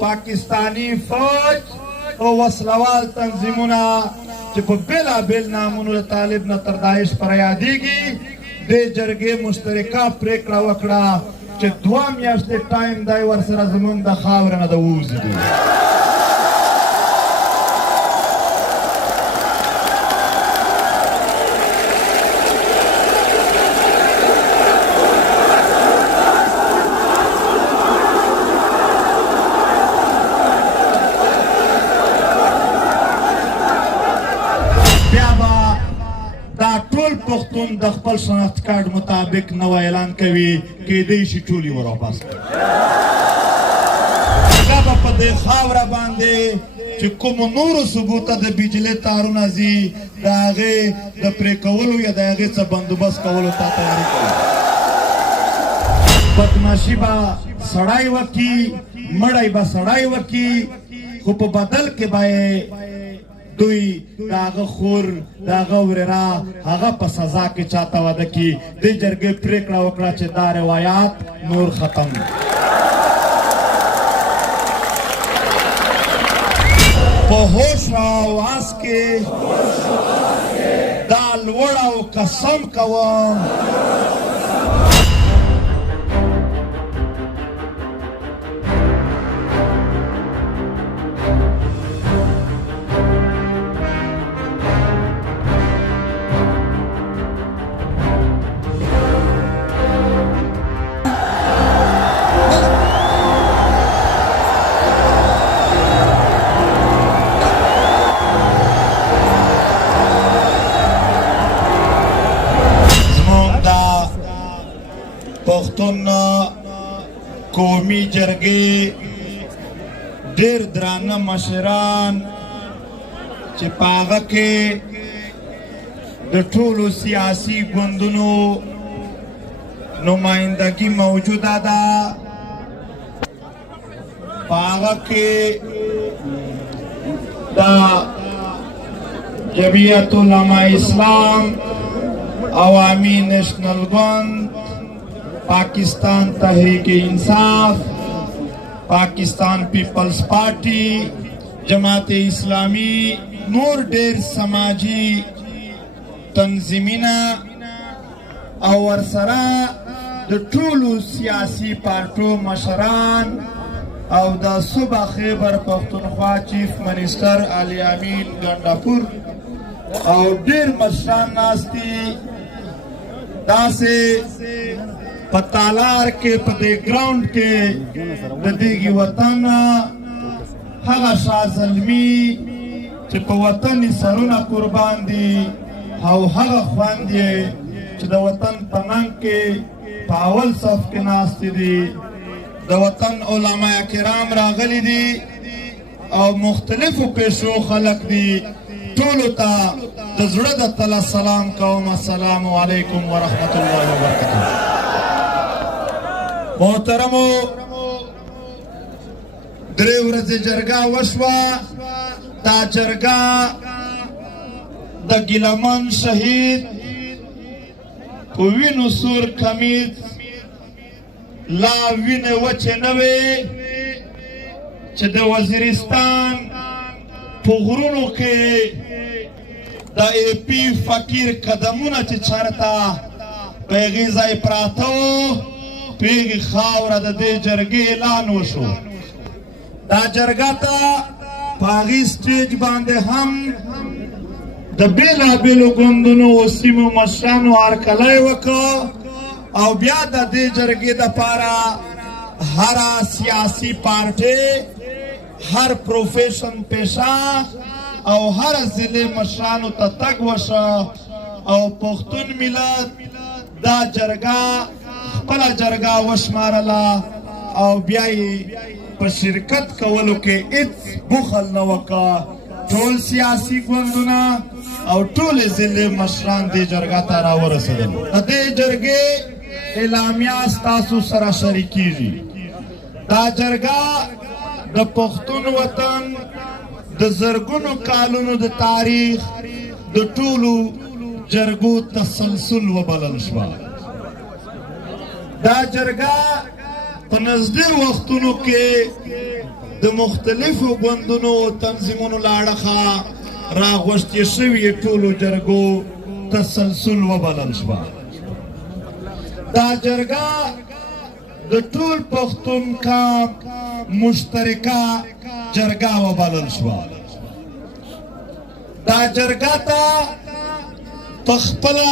پاکستانی فوج او وسلوال تنظیمونه چې په بېلابېل نامونو د طالب نه تر داعش پورې یادېږي دې جرګې مشترکه پرېکړه وکړه چې 2 میاشتې ټایم دی ورسره زموږ د خاورې نه د ووځي. پښتون د خپل شناخت کارت مطابق نو اعلان کوي کېدای شي ټول یې ورواپس کړي. هغه به په دې خاوره باندې چې کومو نورو ثبوته د بجلي تارونه ځي د هغې د پرې کولو یا د هغې څه بندوبست کولو ته تیاري کوي. بدماشي به سړی وکړي، مړی به سړی وکړي، خو په بدل کې به دوی د هغه خور د هغه ورېره هغه په سزا کې چاته واده کړي. دې جرګې پرېکړه وکړه چې دا روایات نور ختم په هوش او آواز کې دا لوړ او قسم کوم پښتون قومي جرګې ډېر درانه مشران چې په هغه کې د ټولو سیاسي ګوندونو نمایندګي موجوده ده. په هغه کې د جمعیت علماء اسلام، عوامی نیشنل ګوند، پاکستان تحریک انصاف، پاکستان پیپلز پارٹی، جماعت اسلامی، نور ډېر سماجی تنظیمونه او ورسره د ټولو سیاسي پارټو مشران او د صوبه خیبر پښتونخوا چیف منسټر علي امین ګنډاپور او ډېر مشران ناست دي. داسې په تالار کې په دې ګراوند کې د دېږي وطن هغه شاه زلمي چې په وطن یې سرونه قربان دي او هغه خویندې چې د وطن په ننګ کې په اول صف کې ناستې دي. د وطن علما کرام راغلي دي او مختلفو پیشو خلق دي. ټولو ته د زړه د تله سلام کوم. السلام علیکم ورحمت الله وبرکاته. محترمو، درې ورځې جرګه وشوه. دا جرګه د ګیلمن شهید په وینو سور کمیز لا وینې وچې نه وې چې د وزیرستان په غرونو کې د ای پی فقیر قدمونه چې چېرته په هغې ځای پراته وو پیغی خاوره د دې جرګې اعلان وشو. دا جرګه ته په هغې سټیج باندې هم د بېلابېلو ګوندونو او سیمو مشرانو هرکلی وکړ او بیا د دې جرګې دپاره هره سیاسي پارټۍ، هر پروفیشن پیشه او هر ضلع مشرانو ته تګ وشه او پښتون ملت دا جرګه خپله جرګه وشمارله او بیا یې په شرکت کولو کې هېڅ بخل نه وکړه. ټول سیاسي ګوندونه او ټولې ضلع مشران دې جرګه ته راورسېدل. د دې جرګې اعلامیه ستاسو سره شریکېږي. دا جرګه د پښتون وطن د زرګونو کالونو د تاریخ د ټولو جرګو تسلسل وبلل شوه. دا جرګه په نږدې وختونو کې د مختلفو ګوندونو او تنظیمونو له اړخه راغوښتې شوې ټولو جرګو تسلسل وبلل شوه. دا جرګه د ټول پښتون قام مشترکه جرګه وبلل شوه. دا جرګه ته په خپله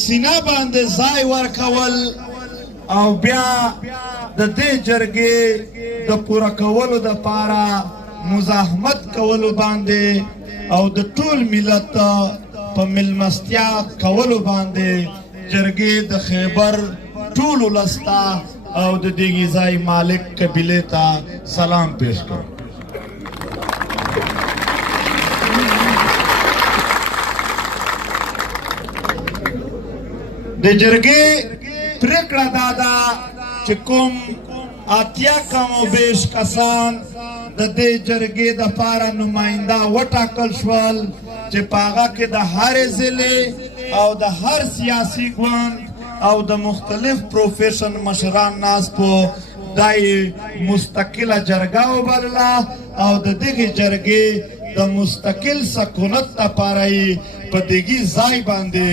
سینه باندې ځای ورکول او بیا د دې جرګې د پوره کولو دپاره مزاحمت کولو باندې او د ټول ملت په مېلمستیا کولو باندې جرګې د خیبر ټول ولس ته او د دغې ځای مالک قبیلې ته سلام پیش کړ. د جرګې پریکړه دا ده چې کوم اتیا کم و بیش کسان د دې جرګې دپاره نماینده وټاکل شول چې په هغه کې د هرې ضلعې او د هر سیاسي ګوند او د مختلف پروفیشن مشران ناست په دا یې مستقله جرګه وبلله او د دغې جرګې د مستقل سکونت دپاره یې په دغې ځای باندې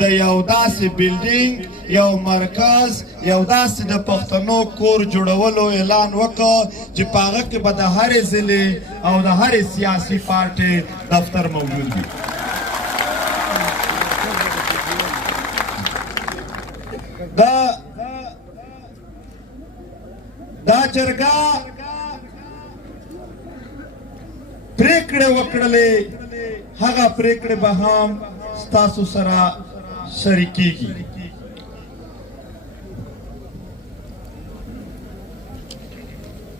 د یو داسې بیلډینګ یو مرکز یو داسې د پښتنو کور جوړولو اعلان وکړ چې په هغه کې به د هرې ضلعې او د هرې سیاسي پارټۍ دفتر موجود وي. دا جرګه پریکړې وکړلې هغه پریکړې به هم ستاسو سره شریکېږي.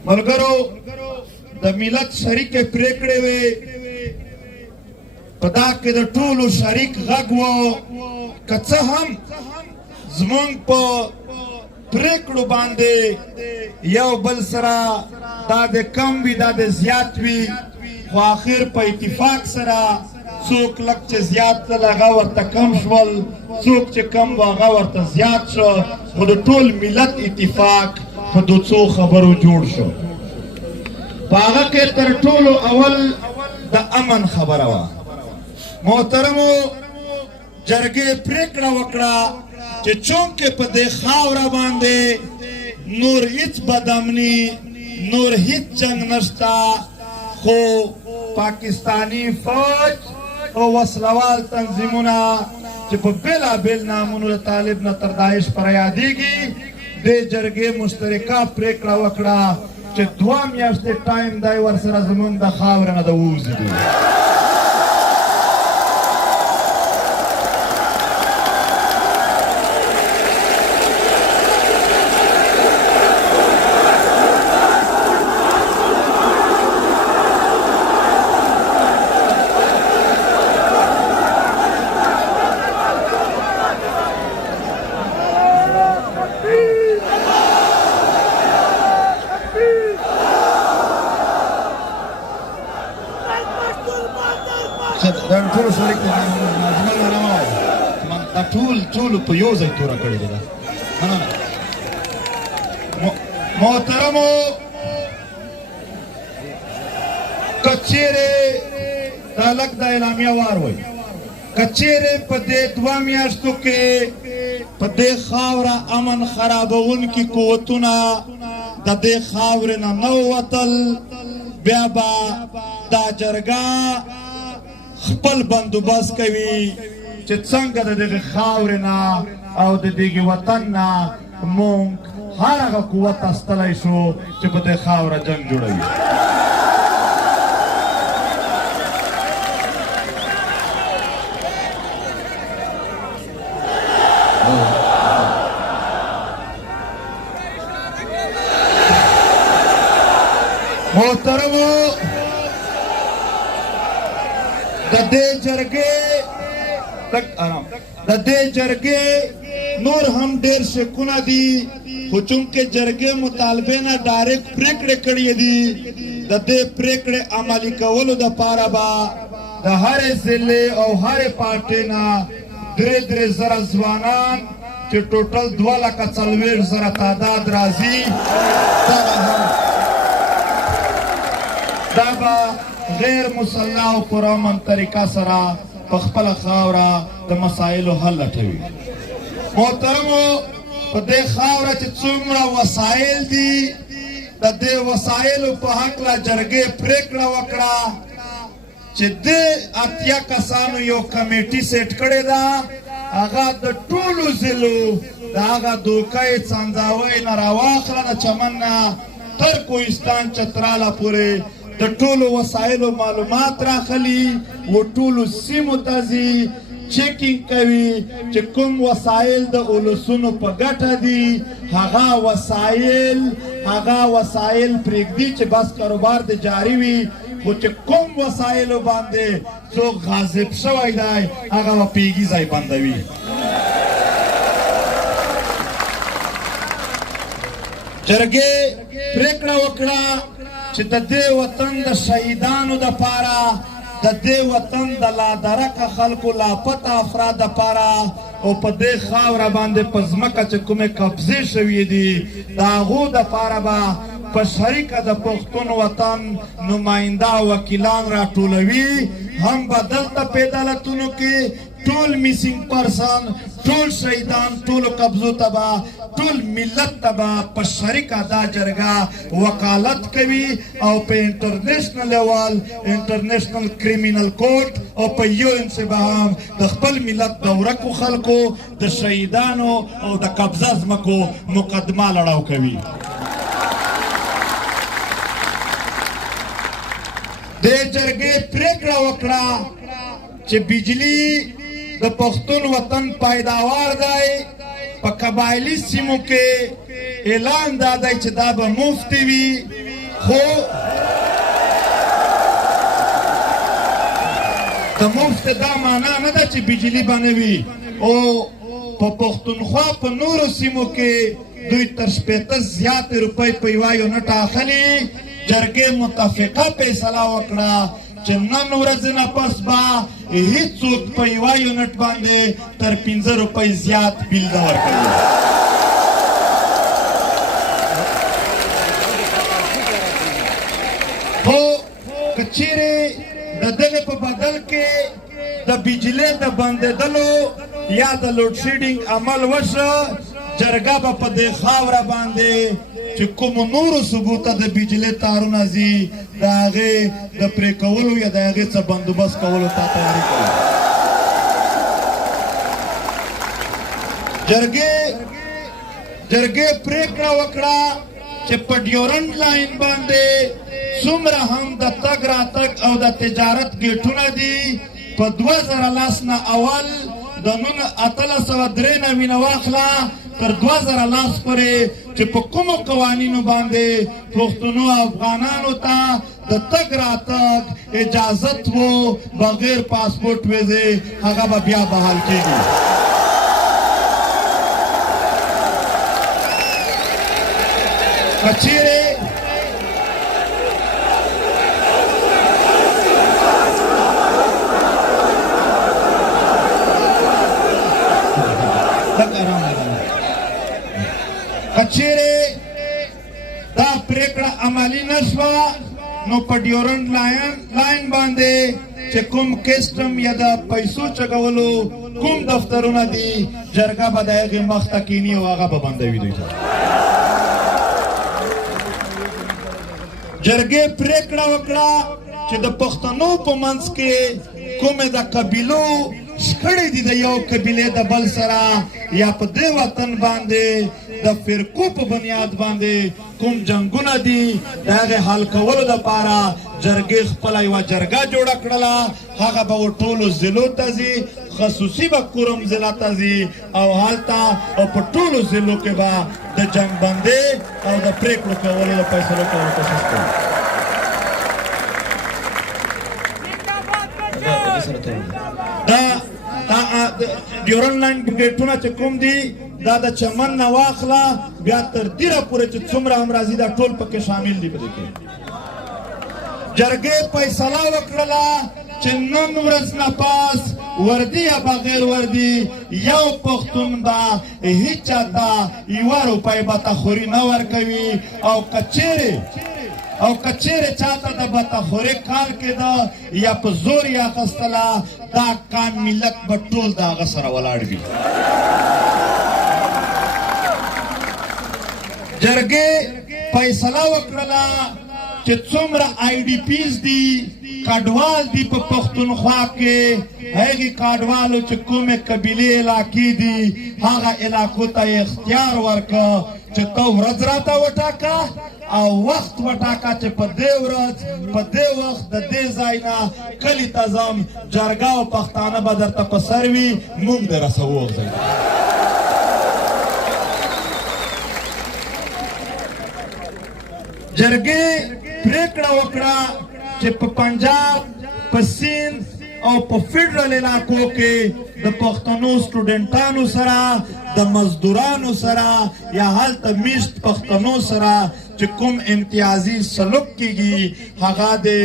ملګرو د ملت شریکې پریکړې وې په دا کې د ټولو شریک غږ و که څه هم زمونږ په پریکړو باندې یو بل سره دا د کم وي دا د زیات وي خو آخر په اتفاق سره څوک لږ چې زیات تلل هغه ورته کم شول څوک چې کم و هغه ورته زیات شو خو د ټول ملت اتفاق په دو څو خبرو جوړ شو. په هغه کې تر ټولو اول د امن خبره وه. محترمو جرګې پریکړه وکړه چې چونکې په دې خاوره باندې نور هیڅ بدامني نور هیڅ جنگ نشته خو پاکستانی فوج او وسلوال تنظیمونه چې په بېلابېل نامونو د طالب نه تر داعش پورې یادېږي دې جرګې مشترکه پریکړه وکړه چې 2 میاشتې ټایم دی ورسره زموږ د خاورې نه د ووځي. ټول په یو ځای توره کړې ده. محترمو که چیرې دا لږ د اعلامیه وار وایي که چیرې په دې 2 میاشتو کې په دې خاوره امن خرابونکي قوتونه د دې خاورې نه نه ووتل بیا به دا جرګه خپل بندوبست کوي چې څنګه د دغه خاورې نه او د دغه وطن نه مونږ هر هغه قوت استلی شو چې په دې خاوره جنګ جوړوي. محترمو د دې جرګې نور هم ډېر شکونه دي خو چونکې جرګې مطالبې نه ډایرکټ پریکړې کړې دي د دې پریکړې عملي کولو دپاره به د هرې ضلعې او هرې پارټۍ نه 3 زره ځوانان چې ټوټل 2,40,000 تعداد راځي دا به غیر مسلح او پرامن طریقه سره په خپله خاوره د مسایلو حل لټوي. محترمو په دې خاوره چې څومره وسایل دي د دې وسایلو په هکله جرګې پرېکړه وکړه چې دې 80 کسانو یو کمیټي سیټ کړې ده هغه د ټولو ضلعو د هغه دوکۍ څنځاوۍ نه راواخله د چمن نه تر کوهستان چتراله پورې د ټولو وسایلو معلومات راخلي و ټولو سیمو ته ځي چیکینګ کوي چې کوم وسایل د اولسونو په ګټه دي هغه وسایل پرېږدي چې بس کاروبار د جاري وي خو چې کوم وسایلو باندې څوک غاصب شوی دی هغه به پیږي ځای بندوي. جرګې پرېکړه وکړه چې د دې وطن د شهیدانو دپاره د دې وطن د لادرکه خلکو لاپته افراد دپاره او په دې خاوره باندې په ځمکه چې کومې قبضې شوي دي د هغو دپاره به په شریکه د پښتون وطن نماینده وکیلان راټولوي هم به دلته په عدالتونو کې ټول میسینګ پرسن ټول شهیدان ټولو قبضو ته به ټول ملت ته به په شریکه دا جرګه وکالت کوي او په انټرنیشنل لیول انټرنیشنل کریمینل کورټ او په UN کې به هم د خپل ملت د ورکو خلکو د شهیدانو او د قبضه ځمکو مقدمه لړاو کوي. د جرګې پرېکړه وکړه چې بجلی د پښتون وطن پیداوار دی په قبایلي سیمو کې اعلان دا دی چې دا به مفت وي خو د مفت دا معنا نه ده چې بجلی به نه وي او په پښتونخوا په نورو سیمو کې دوی تر 80 زیاتې روپۍ په یوه یونټ اخلي. جرګې متفقه فیصله وکړه چې نن ورځې نه پس به هیڅوک په یوه یونټ باندې تر 15 روپۍ زیات بیل نه ورکوي. خو که چیرې د دغې په بدل کې د بجلۍ د بندېدلو یا د لوډ شیډینګ عمل وشو جرګه به په دې خاوره باندې چې کومو نورو صوبو ته د بجلۍ تارونه ځي د هغې د پرې کولو یا د هغې څه بندوبست کولو ته تیاري کوي. جرګې پرېکړه وکړه چې په ډیورنډ لاین باندې څومره هم د تګ راتګ او د تجارت ګیټونه دي په 2010 نه اول د 1893 نه واخله تر 2010 پورې چې په کومو قوانینو باندې پښتنو افغانانو ته د تګ راتګ اجازت وو بغیر پاسپورټ ویزې هغه به بیا بحال کېږي. که چیرې دا پریکړه عملی نشوه نو په ډیورنډ لاین باندې چې کوم کسټم یا د پیسو چګولو کوم دفترونه دي جرګه به د هغې مخته کیني او هغه به بندوي دوی ته. جرګې پریکړه وکړه چې د پښتنو په منځ کې کومې د قبیلو شخړې دي د یو قبیلې د بل سره یا په دې وطن باندې د فرقو په بنیاد باندې کوم جنګونه دي د هغې حل کولو دپاره جرګې خپله یوه جرګه جوړه کړله هغه به ټولو ضلعو ته ځي خصوصي به کورم ضلع ته ځي او هلته او په ټولو ضلعو کې به د جنګ بندۍ او د پرېکړو کولو د فیصلو کولو کوشش کوي. دا ډیورنډ لاین ګیټونه چې کوم دي دا د چمن نه واخله بیا تر دیره پورې چې څومره هم راځي دا ټول پکې شامل دي په دې کې. جرګې فیصله وکړله چې نن ورځ نه پاس وردی یا بغیر وردی یو پختون با هیچ چاته یوه روپۍ بتخوري نه ورکوي او کچیرې چاته د بتخوري کار کېده یا په زور یې اخیستله دا کان ملت به ټول د هغه سره ولاړ وي. جرګې فیصله وکړله چې څومره آی ډي پیز دي کډوال دي په پښتونخوا کې هغې کډوالو چې کومې قبیلې علاقې دي هغه علاقو ته یې اختیار ورکړه چې ته ورځ راته وټاکه او وخت وټاکه چې په دې ورځ په دې وخت د دې ځای نه کلي ته ځم جرګه او پښتانه به درته په سر وي موږ در رسوو ځای جرګې پریکړه وکړه چې په پنجاب په سیند او په فیډرل علاقو کې د پښتنو سټوډنټانو سره د مزدورانو سره یا هلته میشت پښتنو سره چې کوم امتیازي سلوک کیږي هغه دې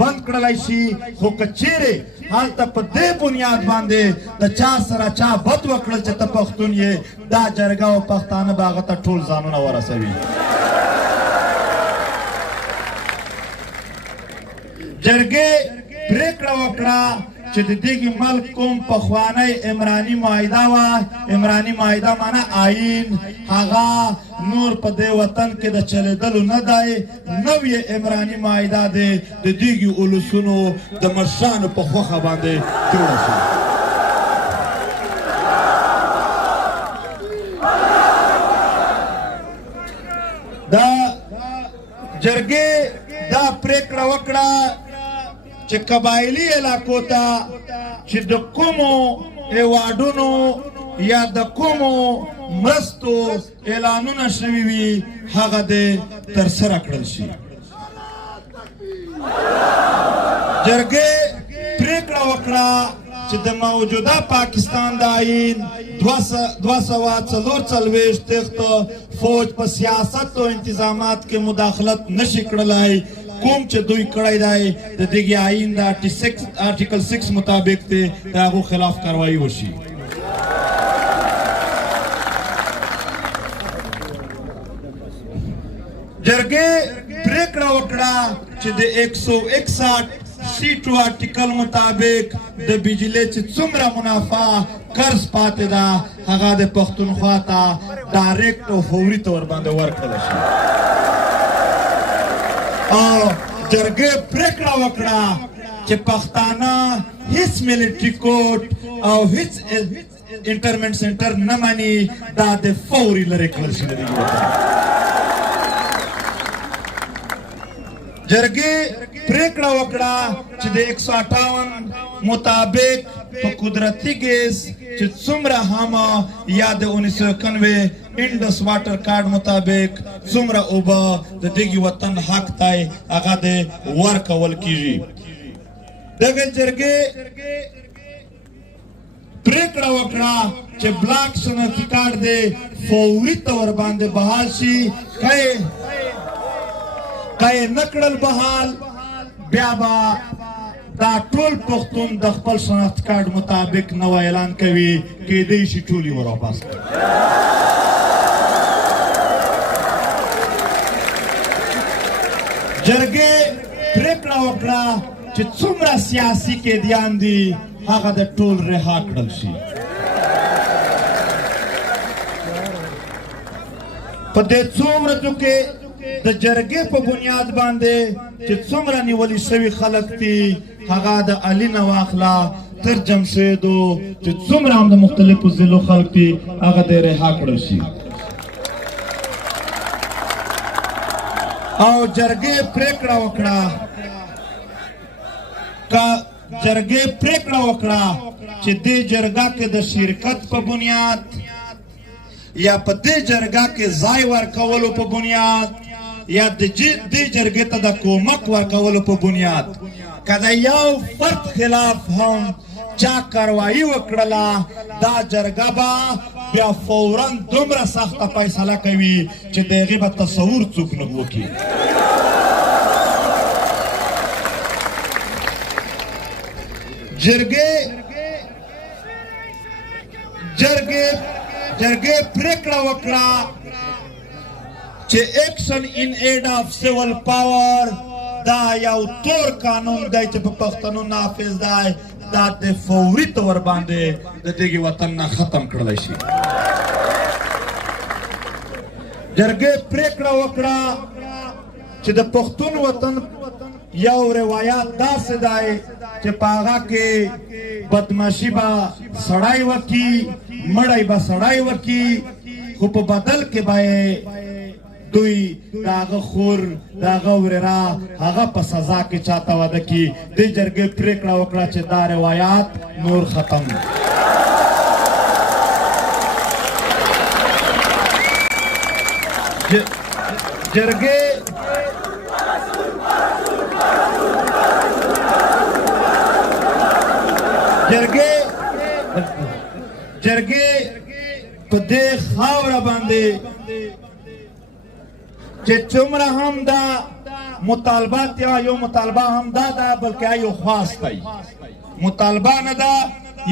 بند کړلی شي خو که چیرې هلته په دې بنیاد باندې د چا سره چا بد وکړل چې ته پښتون یې دا جرګه او پښتانه به هغه ته ټول ځانونه ورسوي. جرګې پریکړه وکړه چې د دغې ملک کوم پخوانی عمراني معاهده وه عمراني معاهده معنی آیین هغه نور په دې وطن کې د چلېدلو نه دی نوې عمراني معاهده دی د دغې اولسونو د مشرانو په خوښه باندې جوړه شوه. دا جرګې دا پریکړه وکړه چې قبایلي علاقو ته چې د کومو هیوادونو یا د کومو مرستو اعلانونه شوي وي هغه دې ترسره کړل شي. جرګې پریکړه وکړه چې د موجوده پاکستان د آیین 244 فوج په سیاست او انتظامات کې مداخلت نشي کړلی کوم چې دوی کړی دی د دغې آیین د آرټیکل 6 مطابق دی د هغو خلاف کاروایي وشي. جرګې پریکړه وکړه چې د 161 سیټو آرټیکل مطابق د بجلۍ چې څومره منافع قرض پاتې ده هغه د پښتونخوا ته ډایرکټ او فوري طور باندې ورکړل شي. او جرګې پریکړه وکړه چې پښتانه هیڅ ملیټري کوډ او هیڅ انټرمنټ سنټر نه مني دا د فوري لرې کړل شي. جرګې پریکړه وکړه چې د 158 مطابق په قدرتي ګیس چې څومره هم یا د 1991 انډس واټر کارډ مطابق څومره اوبه د دغې وطن حق دی هغه د ورکول کیږي. دغه جرګې پریکړه وکړه چې بلاک شناختي کارډ دی فوري طور باندې بحال شي که یې نه کړل بحال بیا به دا ټول پښتون د خپل شناختي کارډ مطابق نوی اعلان کوي کیدی شي ټول یې ور واپس کړي. جرګې پریکړه وکړه چې څومره سیاسي قیدیان دي هغه د ټول رها کړل شي. په دې څو ورځو کې د جرګې په بنیاد باندې چې څومره نیولي شوي خلک دي هغه د علي نه واخله تر جمشیدو چې څومره هم د مختلفو ضلعو خلک دي هغه د رها کړل شي. او جرګې پریکړه وکړه چې دې جرګه کې د شرکت په بنیاد یا په دې جرګه کې ځای ورکولو په بنیاد یا دې جرګې ته د کومک ورکولو په بنیاد که د یو فرد خلاف هم چا کاروایي وکړله دا جرګه به بیا فورا دومره سخته فیصله کوي چې د هغې به تصور څوک نه وکړي. جرګې جرګې پریکړه وکړه چې ایکشن ان ایډ اف سیول پاور دا یو تور قانون دی چې په پښتنو نافذ دی دا د فوري طور باندې د دغه وطن نه ختم کړلی شي جرګې پریکړه وکړه چې د پښتون وطن یو روایت داسې دی چې په هغه کې بدماشي به سړی وکړي مړی به سړی وکړي خو په بدل کې به دوی د هغه خور د هغه ورېره هغه په سزا کې چاته واده کړي دې جرګې پرېکړه وکړه چې دا روایات نور ختم جرګې په دې خاوره باندې چې څومره هم دا مطالبات یا یو مطالبه هم دا ده بلکې یو خواست دی مطالبه نه ده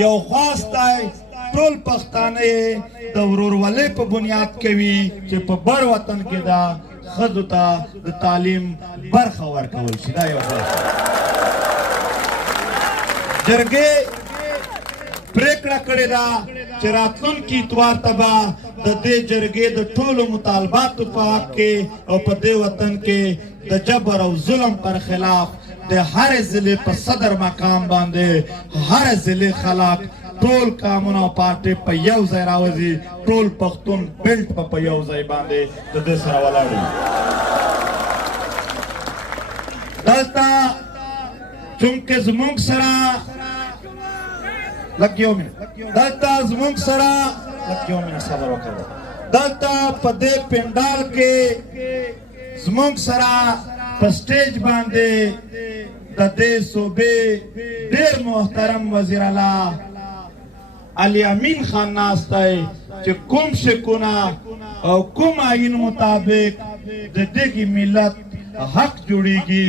یو خواست دی ټول پښتانه د ورورولۍ په بنیاد کوي چې په بر وطن کې دا ښځو ته د تعلیم برخه ورکول شي دا یو خواست جرګې پریکړه کړې ده چې راتلونکي اتوار ته به د دې جرګې د ټولو مطالباتو په حق کې او په دې وطن کې د جبر او ظلم پر خلاف د هر ضلع په صدر مقام باندې هر ضلع خلق ټول کامونه او پارټۍ په یو ځای راوځي ټول پښتون بیلټ په یو ځای باندې د دې سره ولاړ وي دلته چونکې زموږ سره لګیو مې دلته زموږ سره لګیو مې صبر وکړه دلته په دې پنډال کې زموږ سره په سټیج باندې د دې صوبې ډېر محترم وزیر اعلی علي امین خان ناست دی چې کوم شکونه او کوم آیین مطابق د دغه ملت حق جوړیږي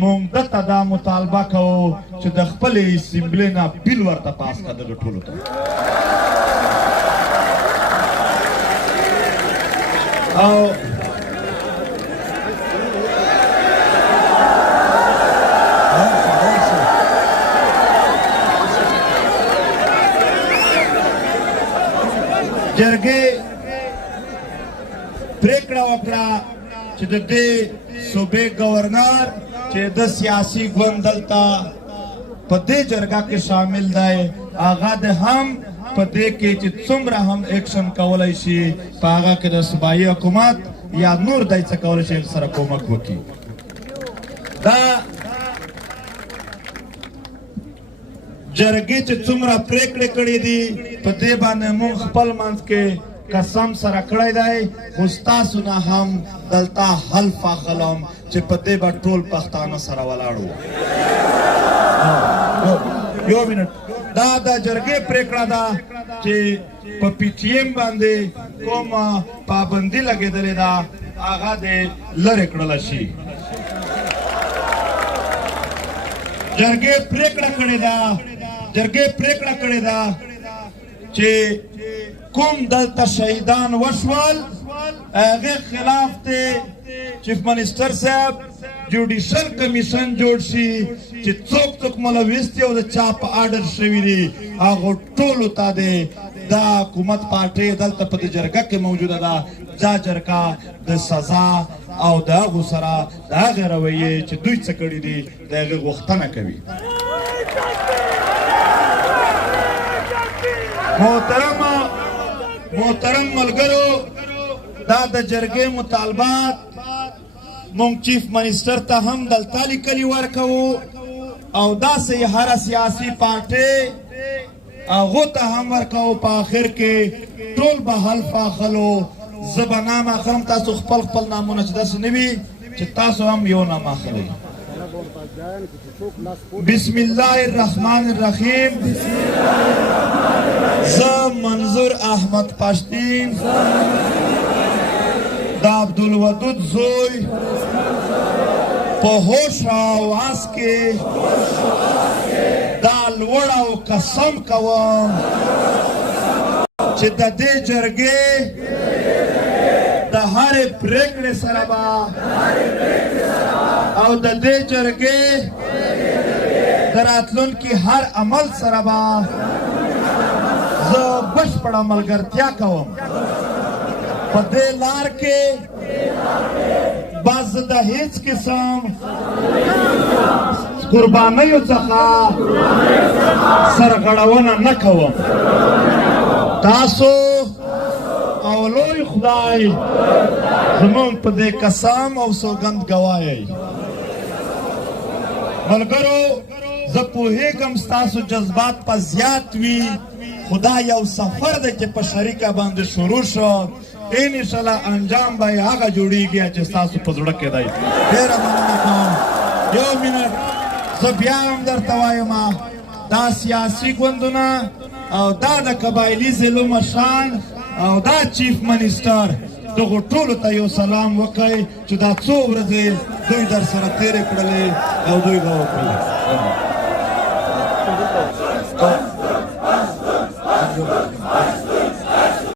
موږ دته دا مطالبه کوو چې د خپلې اسمبلۍ نه بیل ورته پاس کړه ټولو ته او جرګې پریکړه وکړه چې د دې صوبې گورنر چې د سیاسي ګوند دلته په دې جرګه کې شامل دی هغه د هم په دې کې چې څومره هم ایکشن کولی شي په هغه کې د صوبایي حکومت یا نور دی څه کولی شي سره کومک وکړي دا جرګې چې څومره پریکړې کړې دي په دې باندې موږ خپل منځ کې قسم سره کړی دی خو ستاسو نه هم دلته حلف اخلم چې په دې به ټول پښتانه سره ولاړ وو یو منټ دا د جرګې پریکړه ده چې په پی ټي ایم باندې کومه پابندي لګېدلې ده هغه دې لرې کړله شي جرګې پریکړه کړې ده چې کوم دلته شهیدان وشول هغه خلاف ته چیف منسٹر صاحب جوډیشل کمیشن جوړ شي چې څوک ملوث دي او د چا په آرډر شوي دي هغه ټولو ته دی دا حکومت پارټۍ دلته په دې جرګه کې موجوده ده دا جرګه د سزا او د هغو سره د هغې رویې چې دوی څه کړي دي د هغې غوښتنه کوي محترم ملګرو دا د جرګې مطالبات مونږ چیف منسٹر ته هم دلته لیکلي ورکوو او داسې هره سیاسي پارټۍ هغو ته هم ورکوو په آخر کې ټول به حلف اخلو زه به نام اخلم تاسو خپل نامونه چې داسې نه وي چې تاسو هم یو نام اخلئ بسم الله الرحمن الرحیم زه منظور احمد پشتین د عبدالودود زوی په هوش او آواز کې دا لوړ او قسم کوم چې د دې جرګې د هرې پرېکړې سره به او د دې جرګې د راتلونکي هر عمل سره به زه بشپړه ملګرتیا کوم. په دې لار کې به زه د هیڅ قسم قربانیو څخه سرغړونه نه کوم. تاسو او لوی خدای زموږ په دې قسم او سوګند ګواهی. ملګرو زه پوهېږم ستاسو جذبات په زیات وي، خو دا یو سفر دی چې په شریکه باندې شروع شو. انشاءالله انجام به یې هغه جوړېږي چې ستاسو په زړه کې دی. ډېره مننه کوم. یو منټ زه بیا هم درته وایم دا سیاسي ګوندونه او دا د قبایلي ضلعو مشران او دا چیف منسټر دغو ټولو ته یو سلام وکړئ چې دا څو ورځې دوی در سره تېرې کړلې او دوی به وکړلې.